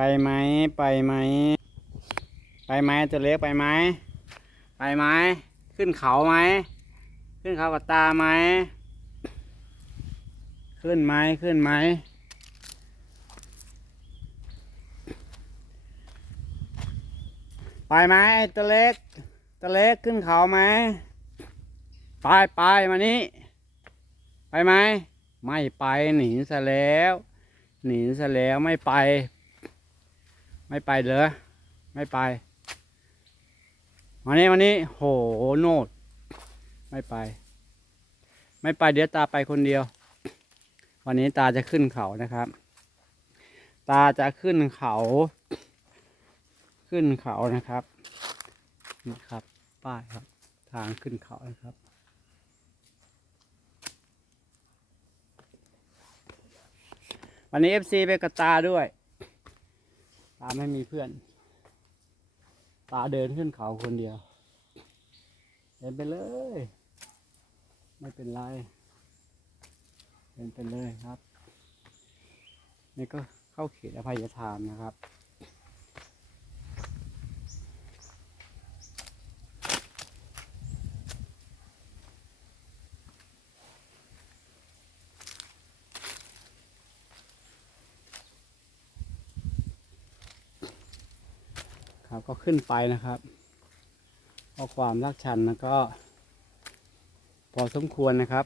ไปไหมไปไหม ไปไหมตัวเล็กไปไหม ไปไหม ขึ้นเขาไหม ขึ้นเขากับตาไหม ขึ้นไหมขึ้นไหม ไปไหมตัวเล็กตัวเล็กขึ้นเขาไหม ไปไปมานี่ไปไหม ไม่ไปหนีซะแล้ว หนีซะแล้วไม่ไป ไม่ไปเหรอไม่ไปมานี่มานี่โหโนด ไม่ไป ไม่ไปเดี๋ยวตาไปคนเดียว วันนี้ตาจะขึ้นเขานะครับ ตาจะขึ้นเขา ขึ้นเขานะครับนี่ครับ ป้ายครับ ทางขึ้นเขานะครับวันนี้เอฟซีไปกับตาด้วย ตาไม่มีเพื่อน ตาเดินขึ้นเขาคนเดียว เดินไปเลย ไม่เป็นไร เดินไปเลยครับ นี่ก็เข้าเขตอภัยทานนะครับ ครับก็ขึ้นไปนะครับเพราะความลากชันแล้วก็ พอสมควรนะครับ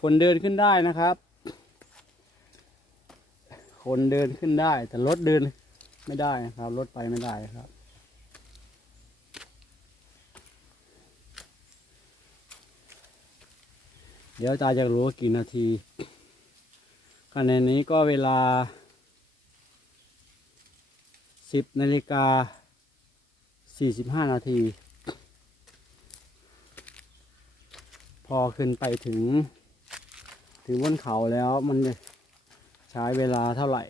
คนเดินขึ้นได้นะครับ คนเดินขึ้นได้ แต่รถเดินไม่ได้นะครับรถไปไม่ได้ครับเดี๋ยวตาจะรู้ว่ากี่นาทีขณะนี้ก็เวลา สิบนาฬิกาสี่สิบห้านาที พอขึ้นไปถึง ถึงบนเขาแล้วมันจะใช้เวลาเท่าไหร่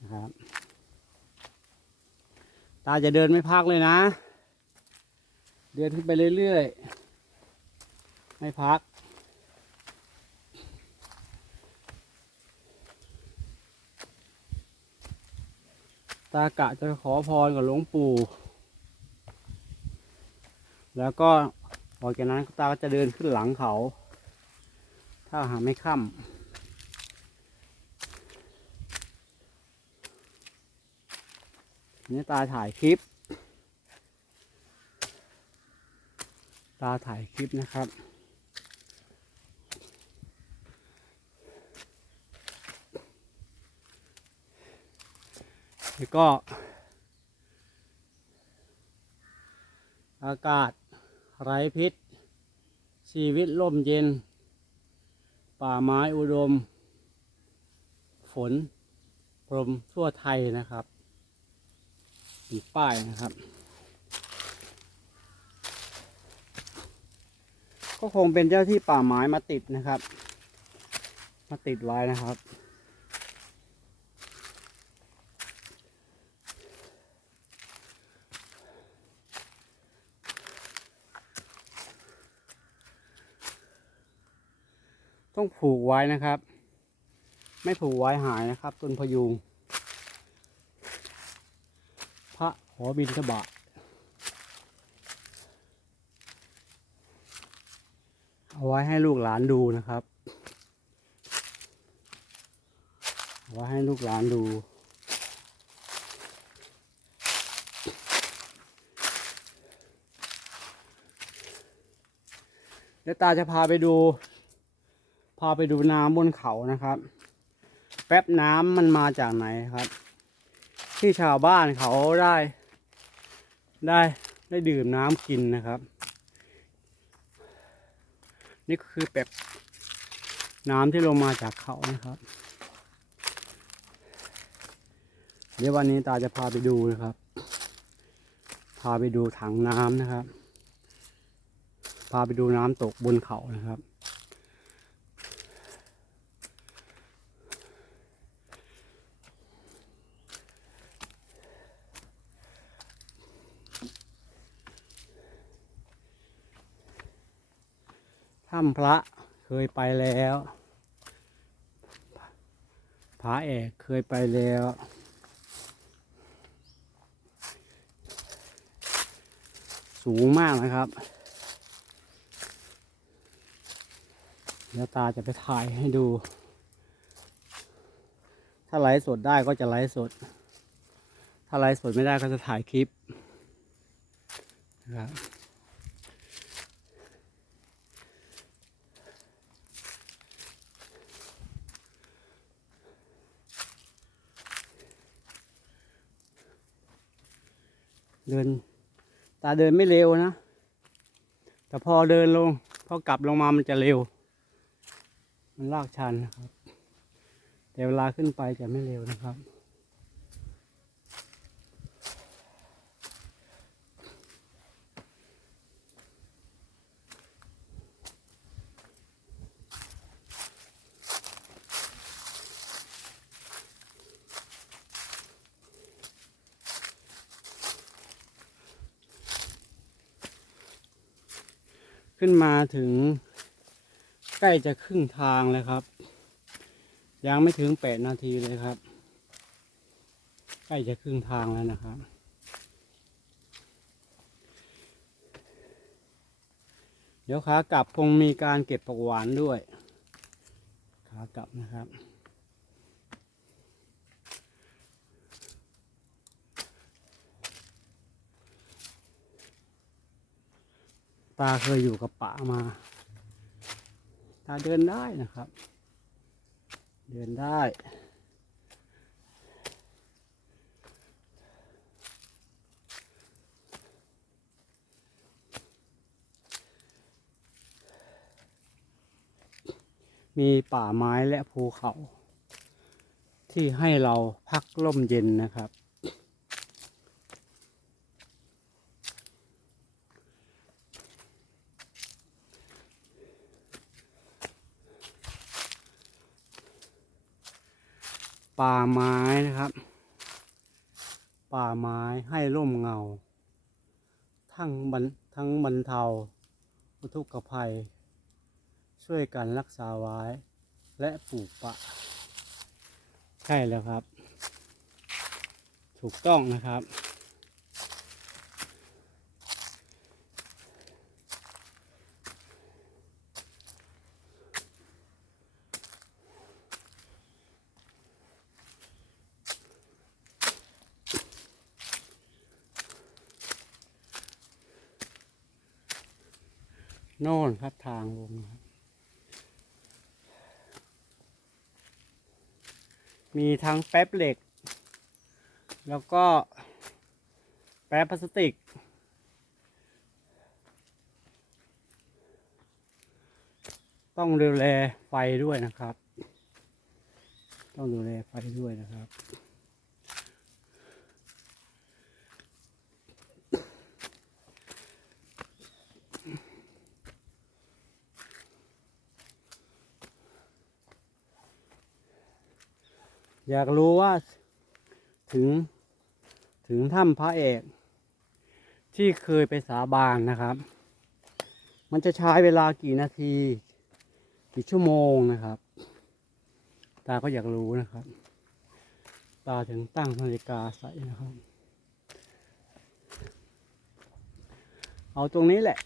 นะครับ ตาจะเดินไม่พักเลยนะ เดินขึ้นไปเรื่อยๆ ไม่พัก ตากะจะขอพรกับหลวงปู่ แล้วก็ออกจากนั้นตาก็จะเดินขึ้นหลังเขา ถ้าหาไม่ค่ำนี่ตาถ่ายคลิป ตาถ่ายคลิปนะครับ แล้วก็ อากาศไร้พิษ ชีวิตร่มเย็น ป่าไม้อุดม ฝนพรมทั่วไทยนะครับมีป้ายนะครับ ก็คงเป็นเจ้าที่ป่าไม้มาติดนะครับ มาติดไว้นะครับ ต้องผูกไว้นะครับ ไม่ผูกไว้หายนะครับ ต้นพยุง พระหอบินทบาทเอาไว้ให้ลูกหลานดูนะครับเอาไว้ให้ลูกหลานดูเดี๋ยวตาจะพาไปดู พาไปดูน้ำบนเขานะครับ แป๊บน้ำมันมาจากไหนครับ ที่ชาวบ้านเขาได้ ได้ได้ดื่มน้ำกินนะครับ นี่ก็คือแป๊บน้ำที่ลงมาจากเขานะครับ เดี๋ยววันนี้ตาจะพาไปดูนะครับ พาไปดูถังน้ำนะครับ พาไปดูน้ำตกบนเขานะครับ ถ้ำพระเคยไปแล้วพผาแอกเคยไปแล้ว สูงมากนะครับ เดี๋ยวตาจะไปถ่ายให้ดู ถ้าไลฟ์สดได้ก็จะไลฟ์สด ถ้าไลฟ์สดไม่ได้ก็จะถ่ายคลิปนะครับ เดิน ตาเดินไม่เร็วนะ แต่พอเดินลง พอกลับลงมามันจะเร็ว มันลากชันนะครับ แต่เวลาขึ้นไปจะไม่เร็วนะครับ ขึ้นมาถึง ใกล้จะครึ่งทางเลยครับ ยังไม่ถึงแปดนาทีเลยครับ ใกล้จะครึ่งทางแล้วนะครับ เดี๋ยวขากลับคงมีการเก็บผักหวานด้วย ขากลับนะครับ ตาเคยอยู่กับป่ามา ตาเดินได้นะครับ เดินได้ มีป่าไม้และภูเขา ที่ให้เราพักร่มเย็นนะครับ ป่าไม้นะครับ ป่าไม้ให้ร่มเงา ทั้งบรรทั้งบรรเทาอุทกภัย ช่วยกันรักษาไว้ และปลูกป่าใช่แล้วครับ ถูกต้องนะครับ โน่นครับทางลงครับมีทั้งแป๊บเหล็ก แล้วก็แป๊บพลาสติก ต้องดูแลไฟด้วยนะครับ ต้องดูแลไฟด้วยนะครับ อยากรู้ว่าถึงถึงถ้ำพระเอก ที่เคยไปสาบานนะครับ มันจะใช้เวลากี่นาที กี่ชั่วโมงนะครับ ตาก็อยากรู้นะครับ ตาถึงตั้งนาฬิกาใส่นะครับ เอาตรงนี้แหละ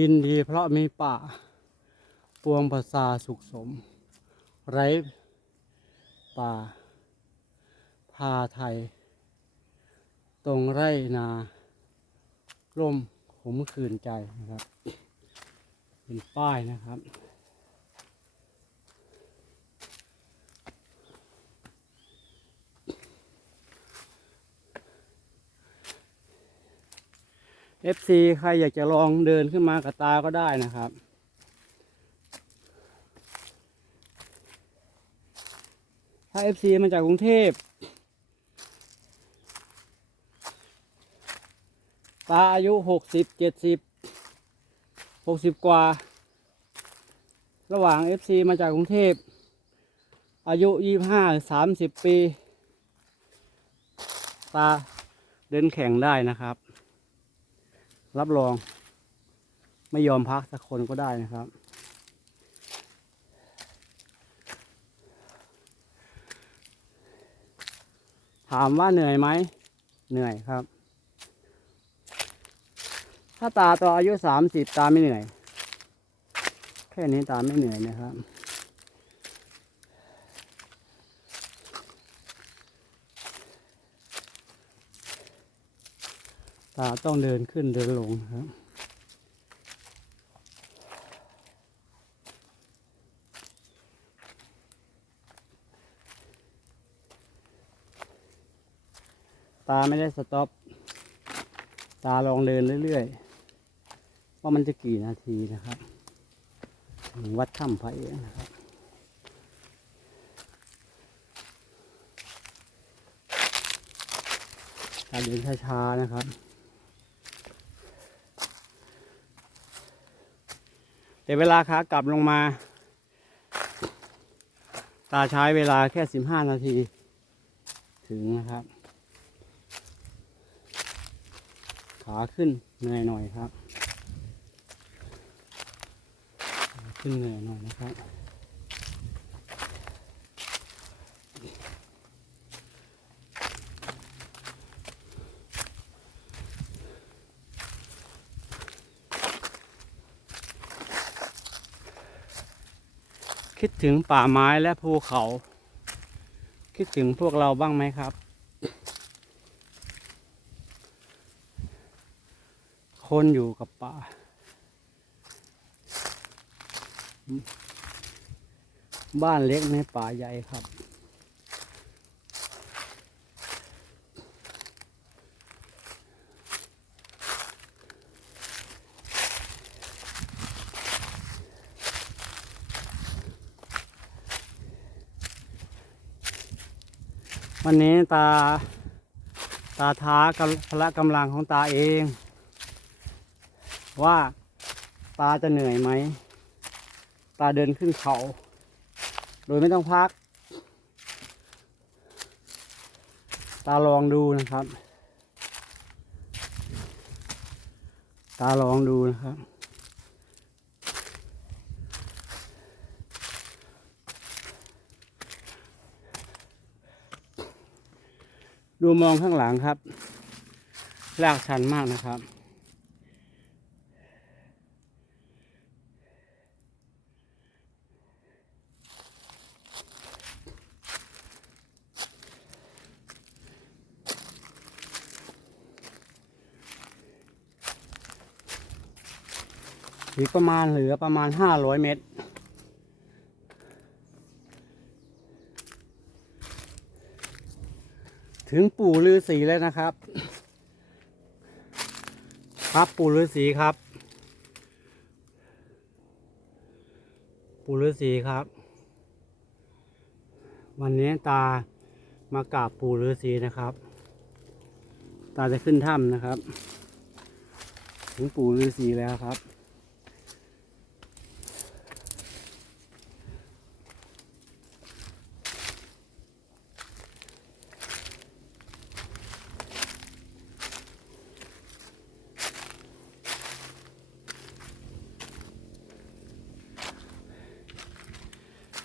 ดินดีเพราะมีป่า ปวงภาษาสุขสม ไร้ป่า พาไทย ตรงไร่นาร่มขมคืนใจนะครับ เป็นป้ายนะครับ FC ใครอยากจะลองเดินขึ้นมากับตาก็ได้นะครับ ถ้า FC มาจากกรุงเทพ ตาอายุหกสิบเจ็ดสิบหกสิบกว่า ระหว่าง FC มาจากกรุงเทพ อายุยี่ห้าสามสิบปี ตาเดินแข่งได้นะครับ รับรอง ไม่ยอมพักสักคนก็ได้นะครับ ถามว่าเหนื่อยไหม เหนื่อยครับ ถ้าตาต่ออายุสามสิบตาไม่เหนื่อย แค่นี้ตาไม่เหนื่อยนะครับ ตาต้องเดินขึ้นเดินลงครับตาไม่ได้สต็อป ตาลองเดินเรื่อยๆ ว่ามันจะกี่นาทีนะครับถึงวัดถ้ำพระเองนะครับตาเดินช้าๆนะครับ แต่เวลาขากลับลงมา ตาใช้เวลาแค่สิบห้านาที ถึงนะครับ ขาขึ้นเหนื่อยหน่อยครับ ขึ้นเหนื่อยหน่อยนะครับ คิดถึงป่าไม้และภูเขา คิดถึงพวกเราบ้างไหมครับ คนอยู่กับป่า บ้านเล็กในป่าใหญ่ครับ วันนี้ตา ตาท้ากำพละกำลังของตาเอง ว่าตาจะเหนื่อยไหม ตาเดินขึ้นเขา โดยไม่ต้องพัก ตาลองดูนะครับ ตาลองดูนะครับ ดูมองข้างหลังครับลากชันมากนะครับ อีกประมาณเหลือประมาณห้าร้อยเมตร ถึงปู่ฤาษีแล้วนะครับ ครับปู่ฤาษีครับ ปู่ฤาษีครับ วันนี้ตามากราบปู่ฤาษีนะครับ ตาจะขึ้นถ้ำนะครับ ถึงปู่ฤาษีแล้วครับ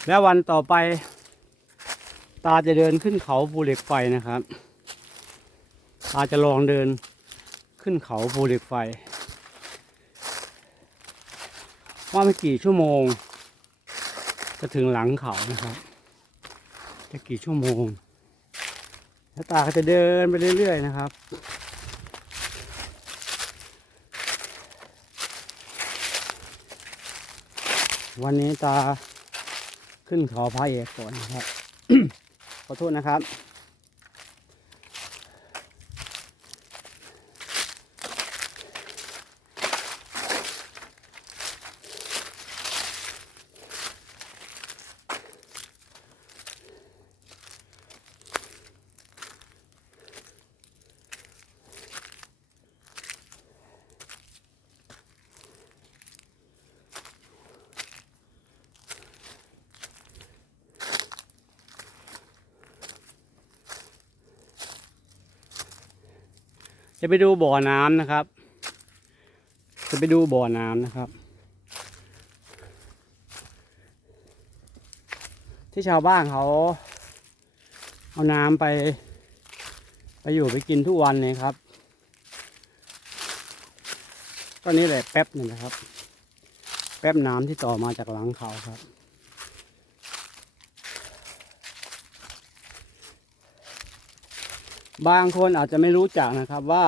แล้ววันต่อไป ตาจะเดินขึ้นเขาภูเหล็กไฟนะครับ ตาจะลองเดินขึ้นเขาภูเหล็กไฟ ว่าไม่กี่ชั่วโมง จะถึงหลังเขานะครับ จะกี่ชั่วโมง แล้วตาก็จะเดินไปเรื่อยๆนะครับวันนี้ตา ขึ้นเขาพระเอกก่อนนะครับ ขอโทษนะครับ จะไปดูบ่อน้ำนะครับ จะไปดูบ่อน้ำนะครับ ที่ชาวบ้านเขา เอาน้ำไป ไปอยู่ไปกินทุกวันเลยครับ ก็นี่แหละแป๊บหนึ่งนะครับ แป๊บน้ำที่ต่อมาจากหลังเขาครับ บางคนอาจจะไม่รู้จักนะครับว่า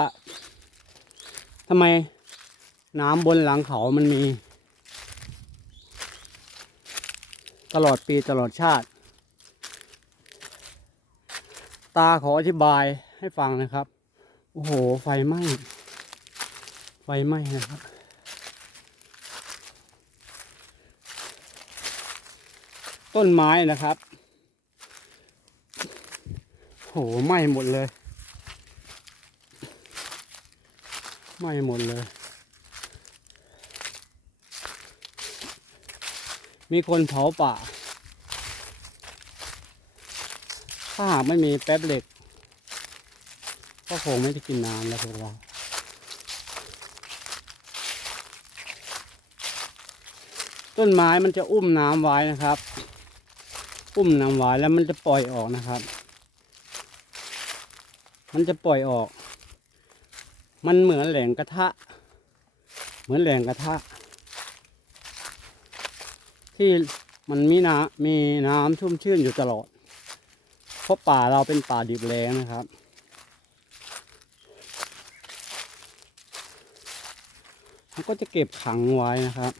ทำไมน้ำบนหลังเขามันมี ตลอดปีตลอดชาติ ตาขออธิบายให้ฟังนะครับ โอ้โห ไฟไหม้ ไฟไหม้นะครับ ต้นไม้นะครับโหไหม้หมดเลย ไหม้หมดเลย มีคนเผาป่า ถ้าหากไม่มีแป๊บเหล็ก ก็คงไม่ได้กินน้ำแล้วพวกเราต้นไม้มันจะอุ้มน้ำไว้นะครับ อุ้มน้ำไว้แล้วมันจะปล่อยออกนะครับ มันจะปล่อยออก มันเหมือนแหล่งกระทะ เหมือนแหล่งกระทะ ที่มันมีน้ำมีน้ำชุ่มชื่นอยู่ตลอด เพราะป่าเราเป็นป่าดิบแล้งนะครับ มันก็จะเก็บขังไว้นะครับ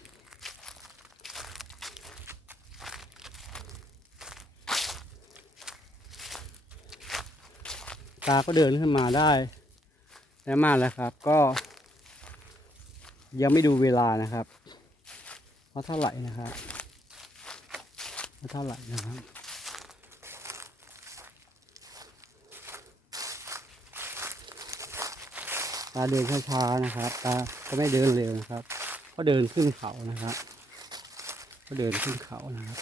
ตาก็เดินขึ้นมาได้ แล้วมากแล้วครับ ก็ ยังไม่ดูเวลานะครับว่าเท่าไหร่นะครับว่าเท่าไหร่นะครับตาเดินช้าๆนะครับ ตาก็ไม่เดินเร็วนะครับ ก็เดินขึ้นเขานะครับ ก็เดินขึ้นเขานะครับ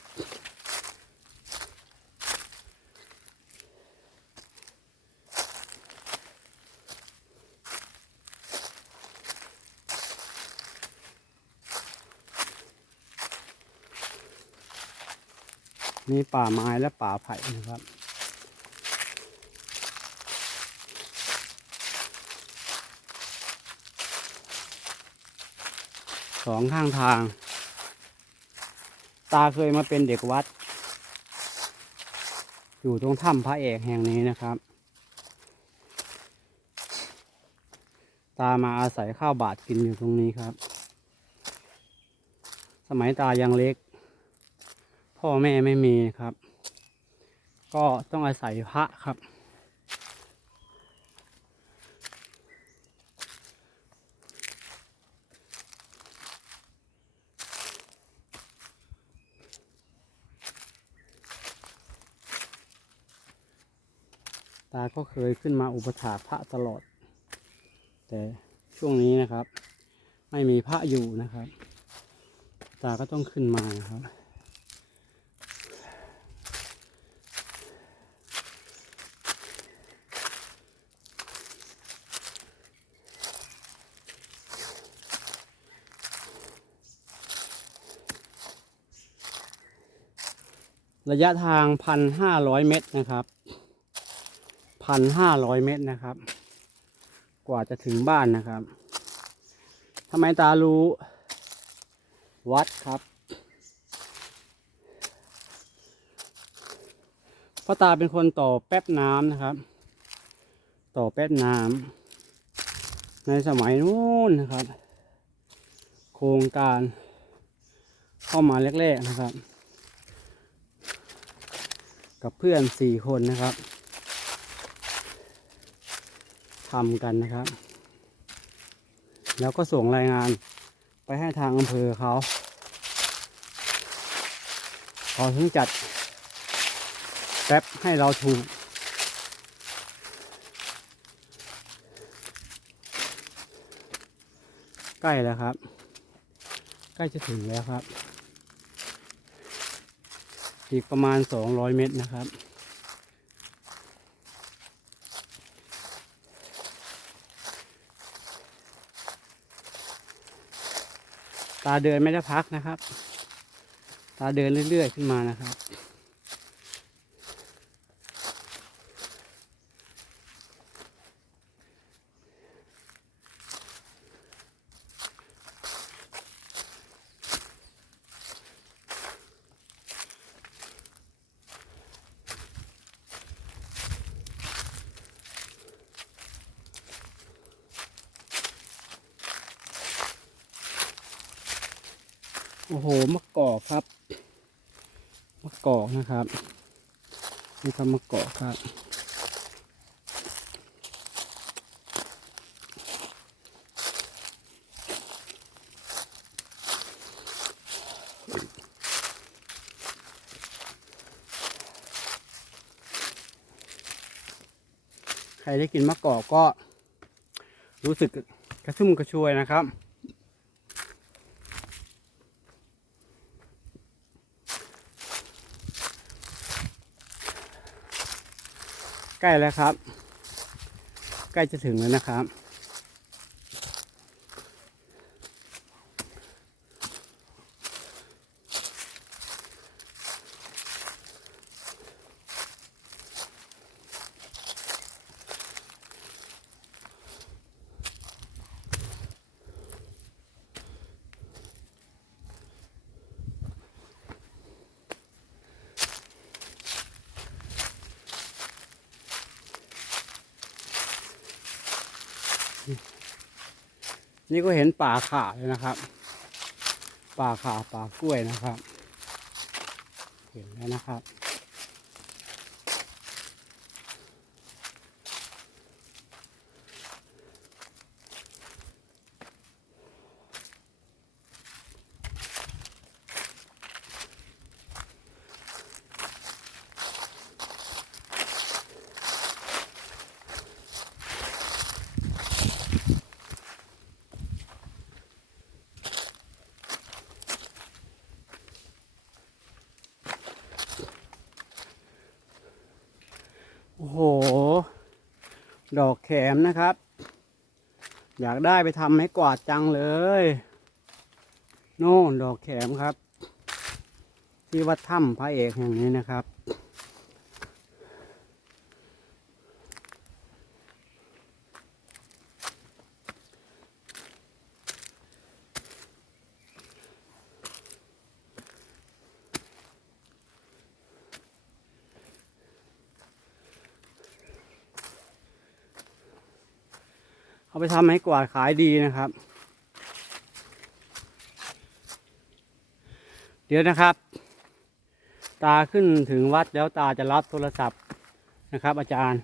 มีป่าไม้และป่าไผ่นะครับ สองข้างทาง ตาเคยมาเป็นเด็กวัด อยู่ตรงถ้ำพระเอกแห่งนี้นะครับ ตามาอาศัยข้าวบาทกินอยู่ตรงนี้ครับ สมัยตายังเล็ก พ่อแม่ไม่มีครับ ก็ต้องอาศัยพระครับ ตาก็เคยขึ้นมาอุปถาพระตลอด แต่ช่วงนี้นะครับ ไม่มีพระอยู่นะครับ ตาก็ต้องขึ้นมานะครับ ระยะทางพันห้าร้อยเมตรนะครับพันห้าร้อยเมตรนะครับ กว่าจะถึงบ้านนะครับทำไมตารู้วัดครับพ่อตาเป็นคนต่อแป๊บน้ำนะครับ ต่อแป๊บน้ำในสมัยนู้นนะครับ โครงการเข้ามาแรกๆนะครับ กับเพื่อนสี่คนนะครับทำกันนะครับ แล้วก็ส่งรายงานไปให้ทางอำเภอเขาเขาถึงจัดแป๊บให้เราถูก ใกล้แล้วครับ ใกล้จะถึงแล้วครับ อีกประมาณ 200 เมตรนะครับ ตาเดินไม่ได้พักนะครับ ตาเดินเรื่อยๆขึ้นมานะครับ ครับนี่ครับมะกอกครับใครได้กินมะกอกก็รู้สึกกระชุ่มกระชวยนะครับ ใกล้แล้วครับ ใกล้จะถึงแล้วนะครับ นี่ก็เห็นป่าขาเลยนะครับ ป่าขาป่ากล้วยนะครับ เห็นแล้วนะครับ โอ้โห ดอกแขมนะครับ อยากได้ไปทำให้กวาดจังเลย โน่นดอกแขมครับ ที่วัดถ้ำพระเอกแห่งนี้นะครับ ไปทำให้กวาดขายดีนะครับ เดี๋ยวนะครับ ตาขึ้นถึงวัดแล้วตาจะรับโทรศัพท์นะครับ อาจารย์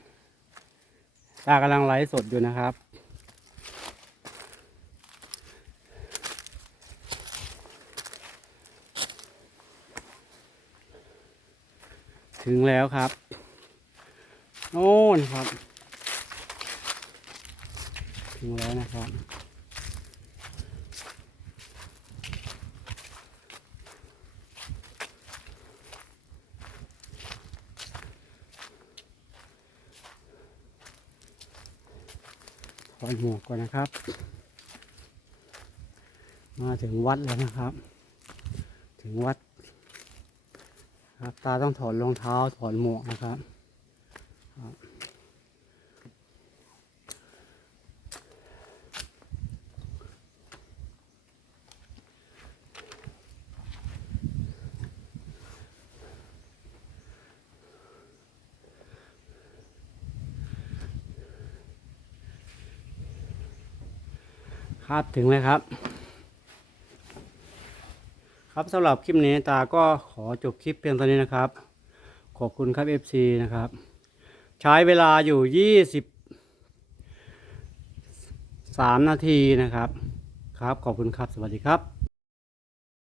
ตากำลังไลฟ์สดอยู่นะครับถึงแล้วครับ โน่นครับ ถึงแล้วนะครับถอดหมวกก่อนนะครับ มาถึงวัดแล้วนะครับ ถึงวัดครับตาต้องถอดรองเท้าถอดหมวกนะครับ ครับถึงแล้วครับ ครับสำหรับคลิปนี้ตาก็ขอจบคลิปเพียงเท่านี้นะครับ ขอบคุณครับ FC นะครับ ใช้เวลาอยู่23นาทีนะครับ ครับขอบคุณครับสวัสดีครับ